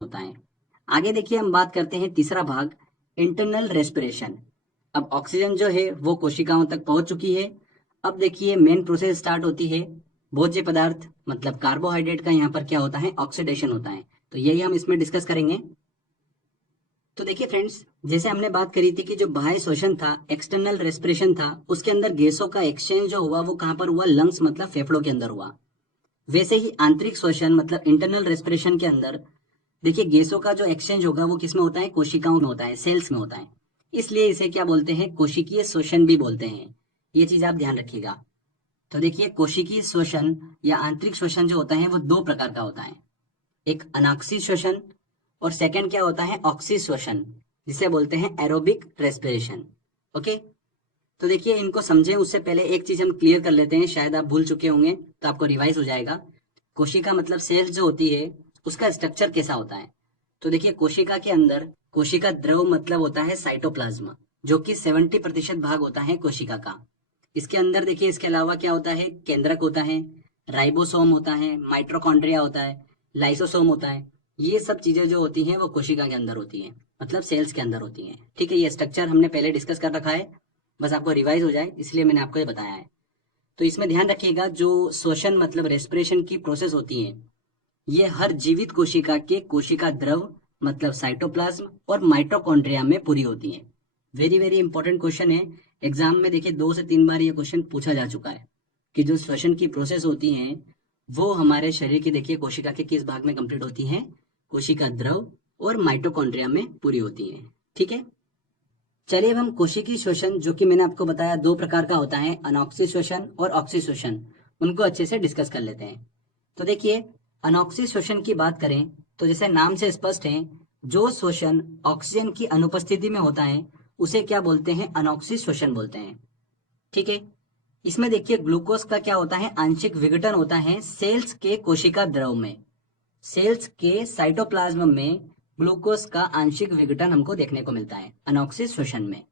होता है। आगे देखिए हम बात करते हैं तीसरा भाग, इंटरनल रेस्पिरेशन। अब ऑक्सीजन जो है वो कोशिकाओं तक पहुंच चुकी है। अब देखिए मेन प्रोसेस स्टार्ट होती है। भोज्य पदार्थ मतलब कार्बोहाइड्रेट का यहाँ पर क्या होता है, ऑक्सीडेशन होता है। तो यही हम इसमें डिस्कस करेंगे। तो देखिए फ्रेंड्स, जैसे हमने बात करी थी कि जो बाह्य श्वसन था, एक्सटर्नल रेस्पिरेशन था, उसके अंदर गैसों का एक्सचेंज जो हुआ वो कहाँ पर हुआ, लंग्स मतलब फेफड़ों के अंदर हुआ। वैसे ही आंतरिक श्वसन मतलब इंटरनल रेस्पिरेशन के अंदर देखिए गैसों का जो एक्सचेंज होगा वो किसमें होता है, कोशिकाओं में होता है, सेल्स में होता है। इसलिए इसे क्या बोलते हैं, कोशिकीय श्वसन भी बोलते हैं। ये चीज आप ध्यान रखिएगा। तो देखिए कोशिकीय श्वसन या आंतरिक श्वसन जो होता है वो दो प्रकार का होता है। एक अनाक्सी श्वसन और सेकंड क्या होता है, ऑक्सी श्वसन, जिसे बोलते हैं एरोबिक रेस्पिरेशन। ओके। तो देखिए इनको समझें उससे पहले एक चीज हम क्लियर कर लेते हैं, शायद आप भूल चुके होंगे तो आपको रिवाइज हो जाएगा। कोशिका मतलब सेल्स जो होती है उसका स्ट्रक्चर कैसा होता है। तो देखिए कोशिका के अंदर कोशिका द्रव मतलब होता है साइटोप्लाज्म, जो कि 70% भाग होता है कोशिका का। इसके अंदर देखिए इसके अलावा क्या होता है, केंद्रक होता है, राइबोसोम होता है, माइट्रोकॉन्ड्रिया होता है, लाइसोसोम होता है। ये सब चीजें जो होती हैं वो कोशिका के अंदर होती हैं, मतलब सेल्स के अंदर होती हैं। ठीक है, ये स्ट्रक्चर हमने पहले डिस्कस कर रखा है, बस आपको रिवाइज हो जाए इसलिए मैंने आपको ये बताया है। तो इसमें ध्यान रखिएगा, जो श्वसन मतलब रेस्पिरेशन की प्रोसेस होती है, ये हर जीवित कोशिका के कोशिका द्रव मतलब साइटोप्लाज्म और माइटोकॉन्ड्रिया में पूरी होती है। वेरी वेरी इंपॉर्टेंट क्वेश्चन है। एग्जाम में देखिए 2 से 3 बार ये क्वेश्चन पूछा जा चुका है कि जो श्वसन की प्रोसेस होती है वो हमारे शरीर की देखिए कोशिका के किस भाग में कंप्लीट होती है, कोशिका द्रव और माइटोकॉन्ड्रिया में पूरी होती है। ठीक है। चलिए अब हम कोशिकीय श्वसन, जो कि मैंने आपको बताया 2 प्रकार का होता है, अनॉक्सी श्वसन और ऑक्सी श्वसन, उनको अच्छे से डिस्कस कर लेते हैं। तो देखिए अनॉक्सी श्वसन की बात करें तो जैसे नाम से स्पष्ट है, जो श्वसन ऑक्सीजन की अनुपस्थिति में होता है उसे क्या बोलते हैं, अनॉक्सी श्वसन बोलते हैं। ठीक है। इसमें देखिए ग्लूकोज का क्या होता है, आंशिक विघटन होता है सेल्स के कोशिका द्रव में। सेल्स के साइटोप्लाज्म में ग्लूकोज का आंशिक विघटन हमको देखने को मिलता है अनॉक्सी श्वसन में।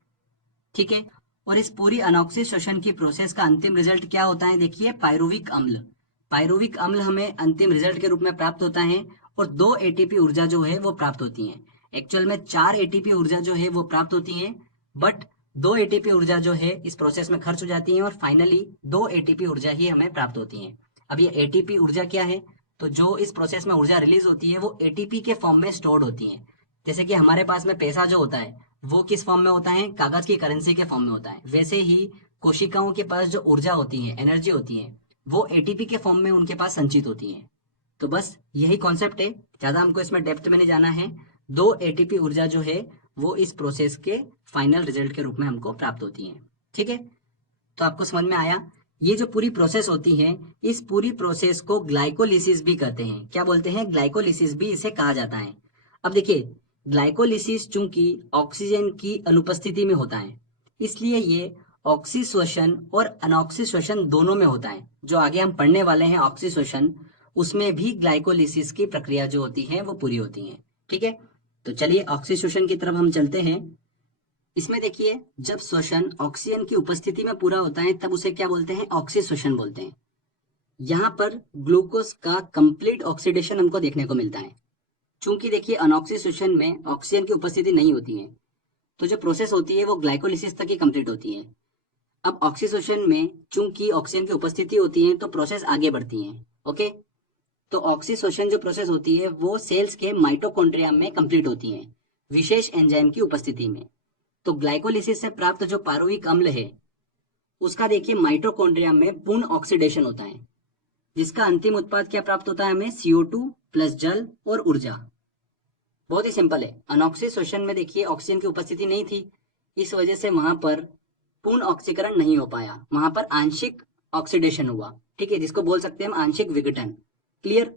ठीक है। और इस पूरी अनॉक्सी श्वसन की प्रोसेस का अंतिम रिजल्ट क्या होता है, देखिए पायरुविक अम्ल। पायरुविक अम्ल हमें अंतिम रिजल्ट के रूप में प्राप्त होता है और 2 एटीपी ऊर्जा जो है वो प्राप्त होती है। एक्चुअल में 4 एटीपी ऊर्जा जो है वो प्राप्त होती है, बट 2 एटीपी ऊर्जा जो है इस प्रोसेस में खर्च हो जाती है और फाइनली 2 एटीपी ऊर्जा ही हमें प्राप्त होती है। अब ये एटीपी ऊर्जा क्या है, तो जो इस प्रोसेस में ऊर्जा रिलीज होती है वो एटीपी के फॉर्म में स्टोर्ड होती है। जैसे कि हमारे पास में पैसा जो होता है वो किस फॉर्म में होता है, कागज की करेंसी के फॉर्म में होता है। वैसे ही कोशिकाओं के पास जो ऊर्जा होती है, एनर्जी होती है, वो एटीपी के फॉर्म में उनके पास संचित होती है। तो बस यही कॉन्सेप्ट है, ज्यादा हमको इसमें डेप्थ में नहीं जाना है। 2 एटीपी ऊर्जा जो है वो इस प्रोसेस के फाइनल रिजल्ट के रूप में हमको प्राप्त होती है। ठीक है। तो आपको समझ में आया। ये जो पूरी प्रोसेस होती है, इस पूरी प्रोसेस को ग्लाइकोलिसिस भी कहते हैं। क्या बोलते हैं, ग्लाइकोलिसिस भी इसे कहा जाता है। अब देखिए ग्लाइकोलिसिस चूंकि ऑक्सीजन की अनुपस्थिति में होता है, इसलिए ये ऑक्सी श्वसन और अनॉक्सी श्वसन दोनों में होता है। जो आगे हम पढ़ने वाले हैं ऑक्सी श्वसन, उसमें भी ग्लाइकोलिसिस की प्रक्रिया जो होती है वो पूरी होती है। ठीक है। तो चलिए ऑक्सी श्वसन की तरफ हम चलते हैं। इसमें देखिए जब श्वसन ऑक्सीजन की उपस्थिति में पूरा होता है तब उसे क्या बोलते हैं, ऑक्सी श्वसन बोलते हैं। यहाँ पर ग्लूकोज का कंप्लीट ऑक्सीडेशन हमको देखने को मिलता है। चूंकि देखिए अनॉक्सी श्वसन में ऑक्सीजन की उपस्थिति नहीं होती है, तो जो प्रोसेस होती है वो ग्लाइकोलिसिस तक ही कंप्लीट होती है। अब ऑक्सी श्वसन में चूंकि ऑक्सीजन की उपस्थिति होती है तो प्रोसेस आगे बढ़ती है। ओके। तो ऑक्सी श्वसन जो प्रोसेस होती है वो सेल्स के माइटोकॉन्ड्रिया में कंप्लीट होती है, विशेष एंजाइम की उपस्थिति में। तो ग्लाइकोलिसिस से प्राप्त जो पारुविक अम्ल है उसका देखिए माइटोकॉन्ड्रिया में पूर्ण ऑक्सीडेशन होता है, जिसका अंतिम उत्पाद क्या प्राप्त होता है हमें, CO2 प्लस जल और ऊर्जा। बहुत ही सिंपल है। अनॉक्सी श्वसन में देखिए ऑक्सीजन की उपस्थिति नहीं थी, इस वजह से वहां पर पूर्ण ऑक्सीकरण नहीं हो पाया, वहां पर आंशिक ऑक्सीडेशन हुआ। ठीक है, जिसको बोल सकते हैं हम आंशिक विघटन। क्लियर।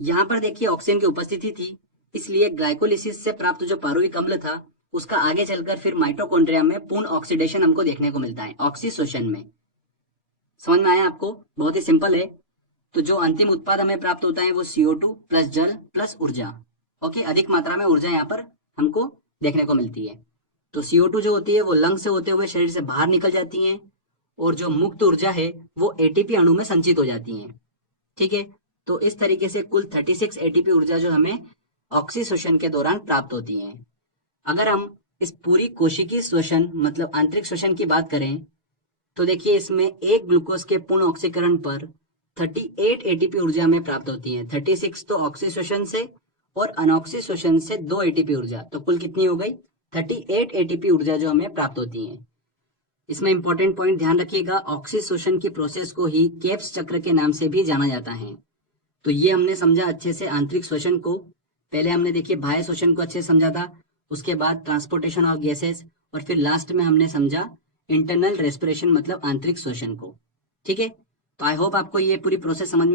यहाँ पर देखिए ऑक्सीजन की उपस्थिति थी, इसलिए ग्लाइकोलिसिस से प्राप्त जो पारुविक अम्ल था उसका आगे चलकर फिर माइटोकॉन्ड्रिया में पूर्ण ऑक्सीडेशन हमको देखने को मिलता है ऑक्सी श्वसन में। समझ में आया आपको, बहुत ही सिंपल है। तो जो अंतिम उत्पाद हमें प्राप्त होता है वो CO2 प्लस जल प्लस ऊर्जा। ओके, अधिक मात्रा में ऊर्जा यहाँ पर हमको देखने को मिलती है। तो CO2 जो होती है वो लंग से होते हुए शरीर से बाहर निकल जाती है और जो मुक्त ऊर्जा है वो एटीपी अणु में संचित हो जाती है। ठीक है। तो इस तरीके से कुल 36 एटीपी ऊर्जा जो हमें ऑक्सीशोषण के दौरान प्राप्त होती हैं। अगर हम इस पूरी कोशिकीय श्वसन मतलब आंतरिक श्वसन की बात करें तो देखिए इसमें एक ग्लूकोज के पूर्ण ऑक्सीकरण पर 38 एटीपी ऊर्जा में प्राप्त होती है। 36 तो ऑक्सीशोषण से और अनऑक्सीशोषण से 2 एटीपी ऊर्जा, तो कुल कितनी हो गई 38 एटीपी ऊर्जा जो हमें प्राप्त होती है। इसमें इंपॉर्टेंट पॉइंट ध्यान रखिएगा, ऑक्सीशोषण की प्रोसेस को ही केप्स चक्र के नाम से भी जाना जाता है। तो ये हमने समझा अच्छे से आंतरिक श्वसन को। पहले हमने देखिए बाह्य श्वसन को अच्छे से समझा था, उसके बाद ट्रांसपोर्टेशन ऑफ गैसेस, और फिर लास्ट में हमने समझा इंटरनल रेस्पिरेशन मतलब आंतरिक श्वसन को। ठीक है, तो आई होप आपको ये पूरी प्रोसेस समझ में